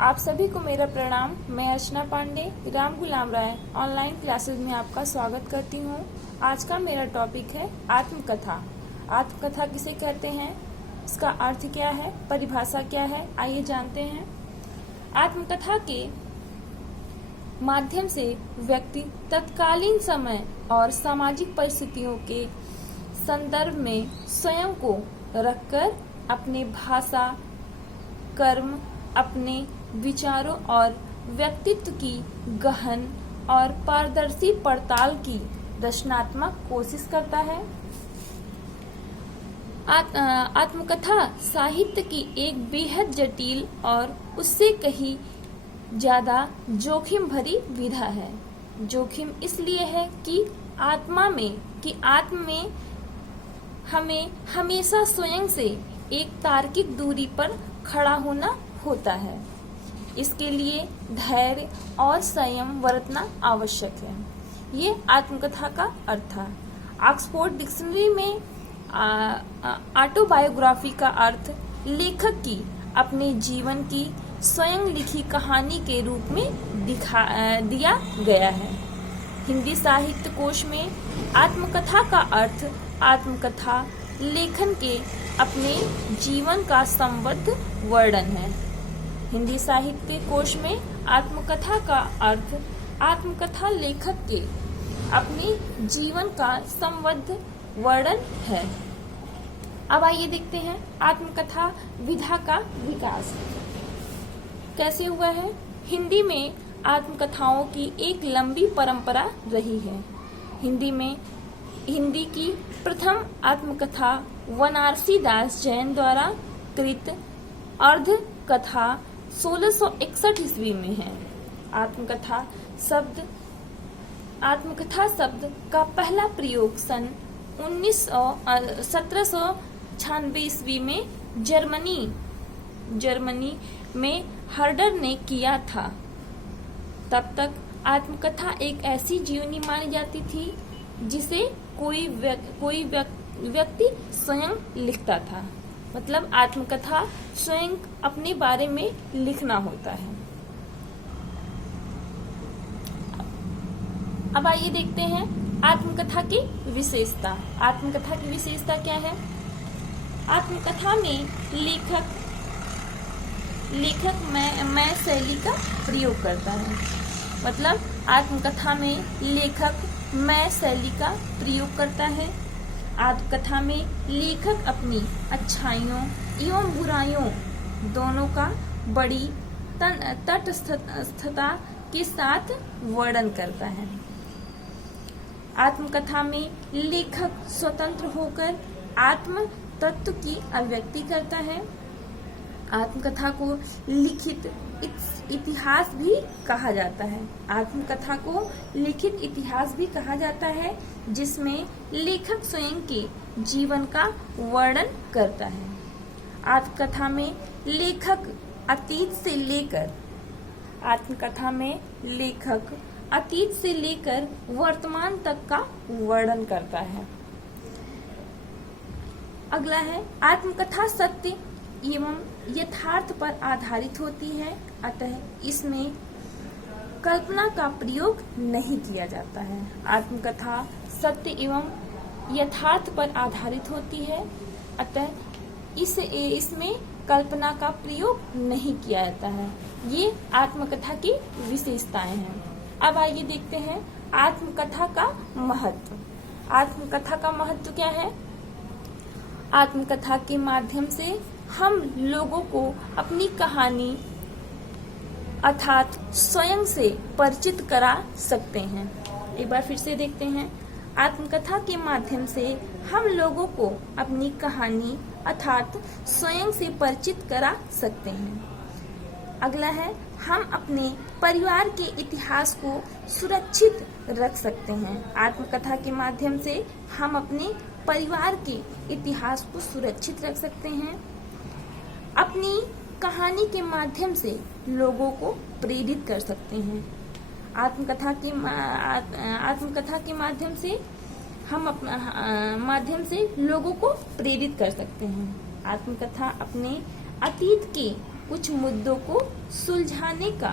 आप सभी को मेरा प्रणाम। मैं अर्चना पांडे राम गुलाम राय ऑनलाइन क्लासेस में आपका स्वागत करती हूँ। आज का मेरा टॉपिक है आत्मकथा। आत्मकथा किसे कहते हैं, इसका अर्थ क्या है, परिभाषा क्या है, आइए जानते हैं। आत्मकथा के माध्यम से व्यक्ति तत्कालीन समय और सामाजिक परिस्थितियों के संदर्भ में स्वयं को रखकर अपने भाषा, कर्म, अपने विचारों और व्यक्तित्व की गहन और पारदर्शी पड़ताल की रचनात्मक कोशिश करता है। आत्मकथा साहित्य की एक बेहद जटिल और उससे कहीं ज्यादा जोखिम भरी विधा है। जोखिम इसलिए है कि आत्मा में हमें हमेशा स्वयं से एक तार्किक दूरी पर खड़ा होना होता है। इसके लिए धैर्य और संयम बरतना आवश्यक है। ये आत्मकथा का अर्थ था। ऑक्सफोर्ड डिक्शनरी में ऑटोबायोग्राफी का अर्थ लेखक की अपने जीवन की स्वयं लिखी कहानी के रूप में दिया गया है। हिंदी साहित्य कोश में आत्मकथा का अर्थ आत्मकथा लेखन के अपने जीवन का संबद्ध वर्णन है। हिंदी साहित्य कोश में आत्मकथा का अर्थ आत्मकथा लेखक के अपने जीवन का संबद्ध वर्णन है। अब आइए देखते हैं आत्मकथा विधा का विकास कैसे हुआ है। हिंदी में आत्मकथाओं की एक लंबी परंपरा रही है। हिंदी की प्रथम आत्मकथा बनारसी दास जैन द्वारा कृत अर्ध कथा 1661 ईस्वी में है। आत्मकथा शब्द का पहला प्रयोग सन 1796 ईस्वी में जर्मनी में हर्डर ने किया था। तब तक आत्मकथा एक ऐसी जीवनी मानी जाती थी जिसे कोई व्यक्ति स्वयं लिखता था। मतलब आत्मकथा स्वयं अपने बारे में लिखना होता है। अब आइए देखते हैं आत्मकथा की विशेषता। आत्मकथा की विशेषता क्या है। आत्मकथा में लेखक मैं शैली का प्रयोग करता है। मतलब आत्मकथा में लेखक मैं शैली का प्रयोग करता है। आत्मकथा में लेखक अपनी अच्छाइयों एवं बुराइयों दोनों का बड़ी तटस्थता के साथ वर्णन करता है। आत्मकथा में लेखक स्वतंत्र होकर आत्म तत्व की अभिव्यक्ति करता है। आत्मकथा को लिखित इतिहास भी कहा जाता है। आत्मकथा को लिखित इतिहास भी कहा जाता है, जिसमें लेखक स्वयं के जीवन का वर्णन करता है। आत्मकथा में लेखक अतीत से लेकर वर्तमान तक का वर्णन करता है। अगला है आत्मकथा सत्य एवं यथार्थ पर आधारित होती है, अतः इसमें कल्पना का प्रयोग नहीं किया जाता है। आत्मकथा सत्य एवं यथार्थ पर आधारित होती है, अतः इसमें कल्पना का प्रयोग नहीं किया जाता है। ये आत्मकथा की विशेषताएं हैं। अब आइए देखते हैं आत्मकथा का महत्व। आत्मकथा का महत्व क्या है। आत्मकथा के माध्यम से हम लोगों को अपनी कहानी अर्थात स्वयं से परिचित करा सकते हैं। एक बार फिर से देखते हैं। आत्मकथा के माध्यम से हम लोगों को अपनी कहानी अर्थात स्वयं से परिचित करा सकते हैं। अगला है हम अपने परिवार के इतिहास को सुरक्षित रख सकते हैं। आत्मकथा के माध्यम से हम अपने परिवार के इतिहास को सुरक्षित रख सकते हैं। अपनी कहानी के माध्यम से लोगों को प्रेरित कर सकते हैं। आत्मकथा के माध्यम से हम माध्यम से लोगों को प्रेरित कर सकते हैं। आत्मकथा अपने अतीत के कुछ मुद्दों को सुलझाने का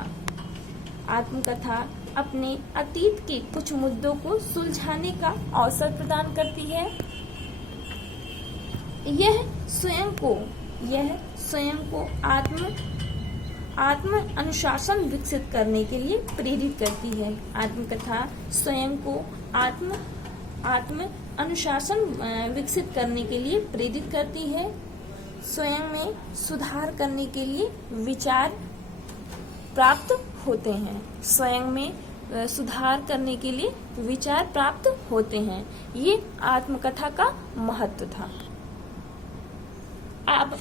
आत्मकथा अपने अतीत के कुछ मुद्दों को सुलझाने का अवसर प्रदान करती है। यह स्वयं को आत्म अनुशासन विकसित करने के लिए प्रेरित करती है। आत्मकथा स्वयं को आत्म अनुशासन विकसित करने के लिए प्रेरित करती है। स्वयं में सुधार करने के लिए विचार प्राप्त होते हैं। स्वयं में सुधार करने के लिए विचार प्राप्त होते हैं। ये आत्मकथा का महत्व था।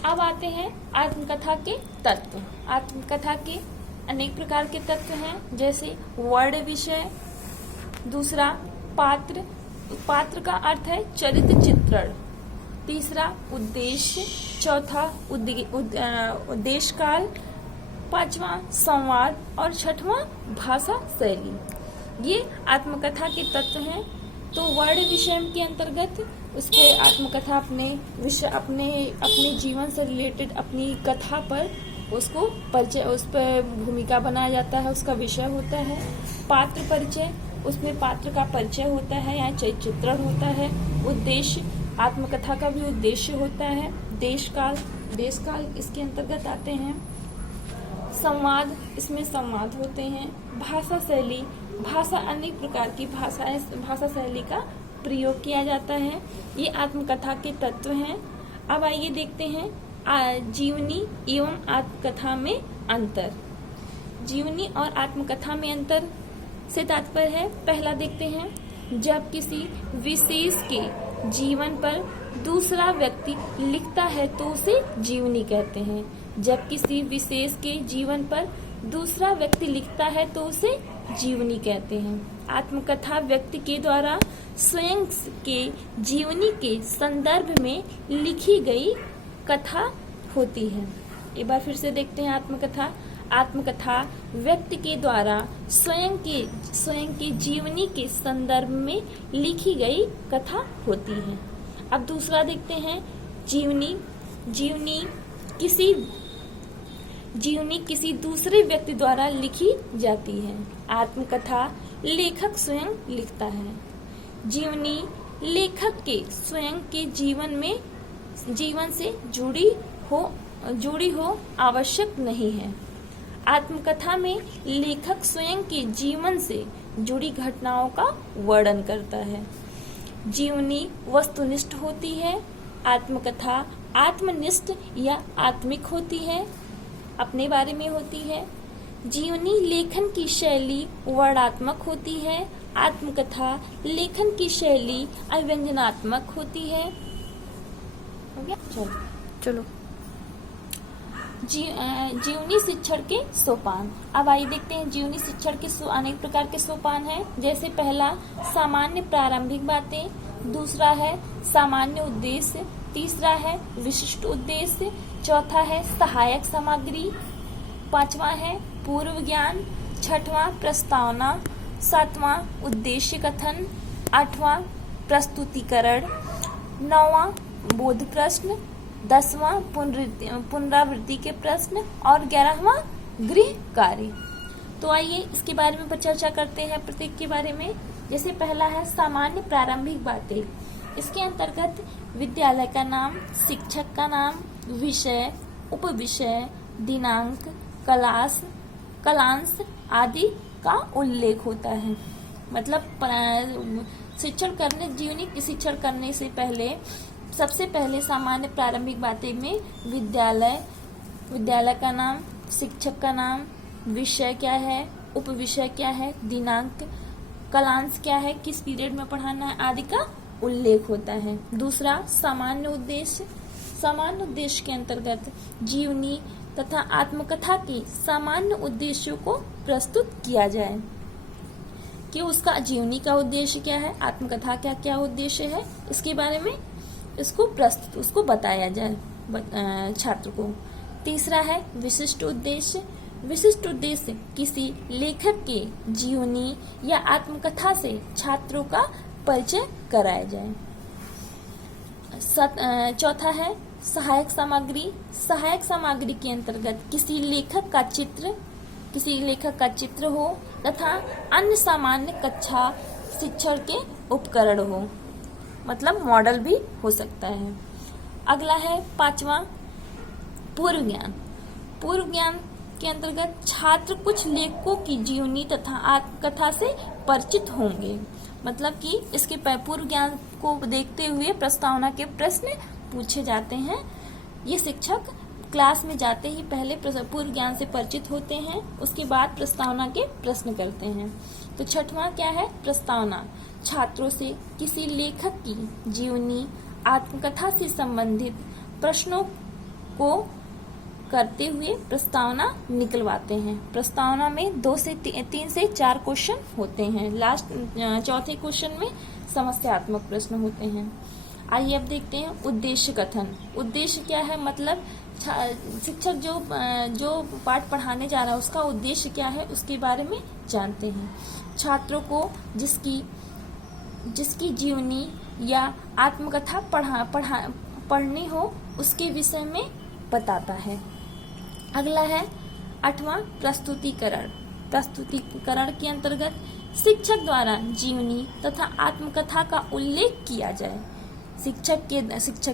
अब आते हैं आत्मकथा के तत्व। आत्मकथा के अनेक प्रकार के तत्व हैं, जैसे वर्ण विषय, दूसरा पात्र का अर्थ है चरित्र चित्रण, तीसरा उद्देश्य, चौथा उद्देश्य काल, पांचवा संवाद और छठवां भाषा शैली। ये आत्मकथा के तत्व हैं। तो वर्ण विषय के अंतर्गत उस पर आत्मकथा अपने जीवन से रिलेटेड अपनी कथा पर उसको परिचय, उस पर भूमिका बनाया जाता है, उसका विषय होता है। पात्र परिचय, उसमें पात्र का परिचय होता है या चित्रण होता है। उद्देश्य, आत्मकथा का भी उद्देश्य होता है। देश काल इसके अंतर्गत आते हैं। संवाद, इसमें संवाद होते हैं। भाषा शैली, भाषा अनेक प्रकार की भाषा शैली का प्रयोग किया जाता है। ये आत्मकथा के तत्व हैं। अब आइए देखते हैं जीवनी एवं आत्मकथा में अंतर। जीवनी और आत्मकथा में अंतर से तात्पर्य है, पहला देखते हैं, जब किसी विशेष के जीवन पर दूसरा व्यक्ति लिखता है तो उसे जीवनी कहते हैं। जब किसी विशेष के जीवन पर दूसरा व्यक्ति लिखता है तो उसे जीवनी कहते हैं। आत्मकथा व्यक्ति के द्वारा स्वयं के जीवनी के संदर्भ में लिखी गई कथा होती है। एक बार फिर से देखते हैं आत्मकथा व्यक्ति के द्वारा स्वयं के जीवनी के संदर्भ में लिखी गई कथा होती है। अब दूसरा देखते हैं, जीवनी किसी दूसरे व्यक्ति द्वारा लिखी जाती है। आत्मकथा लेखक स्वयं लिखता है। जीवनी लेखक के स्वयं के जीवन से जुड़ी हो आवश्यक नहीं है। आत्मकथा में लेखक स्वयं के जीवन से जुड़ी घटनाओं का वर्णन करता है। जीवनी वस्तुनिष्ठ होती है, आत्मकथा आत्मनिष्ठ या आत्मिक होती है, अपने बारे में होती है। जीवनी लेखन की शैली वर्णात्मक होती है, आत्मकथा लेखन की शैली अव्यंजनात्मक होती है। हो गया? चलो जीवनी शिक्षण के सोपान। अब आइए देखते हैं जीवनी शिक्षण के अनेक प्रकार के सोपान हैं। जैसे पहला सामान्य प्रारंभिक बातें, दूसरा है सामान्य उद्देश्य, तीसरा है विशिष्ट उद्देश्य, चौथा है सहायक सामग्री, पांचवा है पूर्व ज्ञान, छठवां प्रस्तावना, सातवां उद्देश्य कथन, आठवां प्रस्तुतिकरण, नौवां बोध प्रश्न, 10वां पुनरावृत्ति के प्रश्न और 11वां गृह कार्य। तो आइए इसके बारे में चर्चा करते हैं प्रत्येक के बारे में। जैसे पहला है सामान्य प्रारंभिक बातें। इसके अंतर्गत विद्यालय का नाम, शिक्षक का नाम, विषय, उपविषय, दिनांक, कलांश आदि का उल्लेख होता है। मतलब जीवनी शिक्षण करने से पहले सबसे पहले सामान्य प्रारंभिक बातें में विद्यालय का नाम, शिक्षक का नाम, विषय क्या है, उपविषय क्या है, दिनांक, कलांश क्या है, किस पीरियड में पढ़ाना है आदि का उल्लेख होता है। दूसरा सामान्य उद्देश्य। सामान्य उद्देश्य के अंतर्गत जीवनी तथा आत्मकथा के सामान्य उद्देश्यों को प्रस्तुत किया जाए कि उसका जीवनी का उद्देश्य क्या है, आत्मकथा का क्या उद्देश्य है, इसके बारे में उसको बताया जाए छात्र को। तीसरा है विशिष्ट उद्देश्य। विशिष्ट उद्देश्य किसी लेखक के जीवनी या आत्मकथा से छात्रों का परिचय कराया जाए। चौथा है सहायक सामग्री के अंतर्गत किसी लेखक का चित्र हो तथा अन्य सामान्य कक्षा शिक्षण के उपकरण हो, मतलब मॉडल भी हो सकता है। अगला है 5वां पूर्व ज्ञान के अंतर्गत छात्र कुछ लेखकों की जीवनी तथा आत्मकथा से परिचित होंगे, मतलब कि इसके पूर्व ज्ञान को देखते हुए प्रस्तावना के प्रश्न पूछे जाते हैं। ये शिक्षक क्लास में जाते ही पहले पूर्व ज्ञान से परिचित होते हैं, उसके बाद प्रस्तावना के प्रश्न करते हैं। तो 6वां क्या है? प्रस्तावना छात्रों से किसी लेखक की जीवनी आत्मकथा से संबंधित प्रश्नों को करते हुए प्रस्तावना निकलवाते हैं। प्रस्तावना में 3 से 4 क्वेश्चन होते हैं। लास्ट चौथे क्वेश्चन में समस्यात्मक प्रश्न होते हैं। आइए अब देखते हैं उद्देश्य कथन। उद्देश्य क्या है? मतलब शिक्षक जो पाठ पढ़ाने जा रहा है उसका उद्देश्य क्या है, उसके बारे में जानते हैं। छात्रों को जिसकी जीवनी या आत्मकथा पढ़नी हो उसके विषय में बताता है। अगला है 8वां प्रस्तुतिकरण के अंतर्गत शिक्षक द्वारा जीवनी तथा आत्मकथा का उल्लेख किया जाए। शिक्षक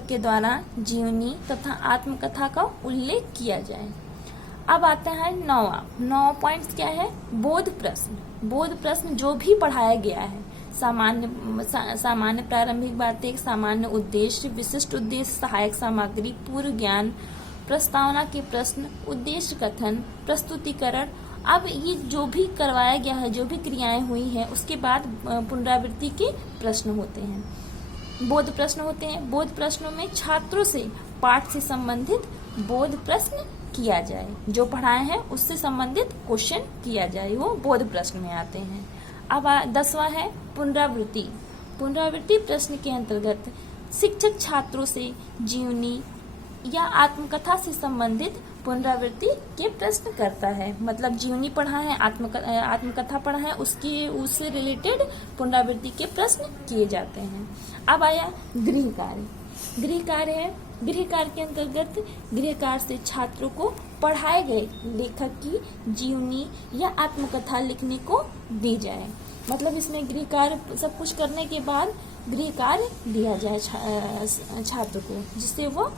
के द्वारा जीवनी तथा आत्मकथा का उल्लेख किया जाए। अब आता है 9वां पॉइंट्स क्या है? बोध प्रश्न जो भी पढ़ाया गया है, सामान्य प्रारंभिक बातें, सामान्य उद्देश्य, विशिष्ट उद्देश्य, सहायक सामग्री, पूर्व ज्ञान, प्रस्तावना के प्रश्न, उद्देश्य कथन, प्रस्तुतिकरण। अब ये जो भी करवाया गया है, जो भी क्रियाएं हुई हैं, उसके बाद पुनरावृत्ति के प्रश्न होते हैं, बोध प्रश्न होते हैं। बोध प्रश्नों में छात्रों से पाठ से संबंधित बोध प्रश्न किया जाए, जो पढ़ाए हैं उससे संबंधित क्वेश्चन किया जाए, वो बोध प्रश्न में आते हैं। अब 10वां है पुनरावृत्ति प्रश्न के अंतर्गत शिक्षक छात्रों से जीवनी या आत्मकथा से संबंधित पुनरावृत्ति के प्रश्न करता है, मतलब जीवनी पढ़ा है, आत्मकथा पढ़ा है, उससे रिलेटेड पुनरावृत्ति के प्रश्न किए जाते हैं। अब आया गृह कार्य गृह कार्य के अंतर्गत गृह कार्य से छात्रों को पढ़ाए गए लेखक की जीवनी या आत्मकथा लिखने को दी जाए, मतलब इसमें गृह कार्य सब कुछ करने के बाद गृह कार्य दिया जाए छात्र को, जिससे वो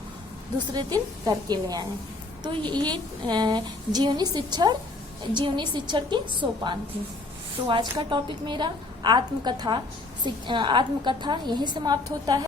दूसरे दिन करके ले आए। तो ये जीवनी शिक्षण के सोपान थे। तो आज का टॉपिक मेरा आत्मकथा यही समाप्त होता है।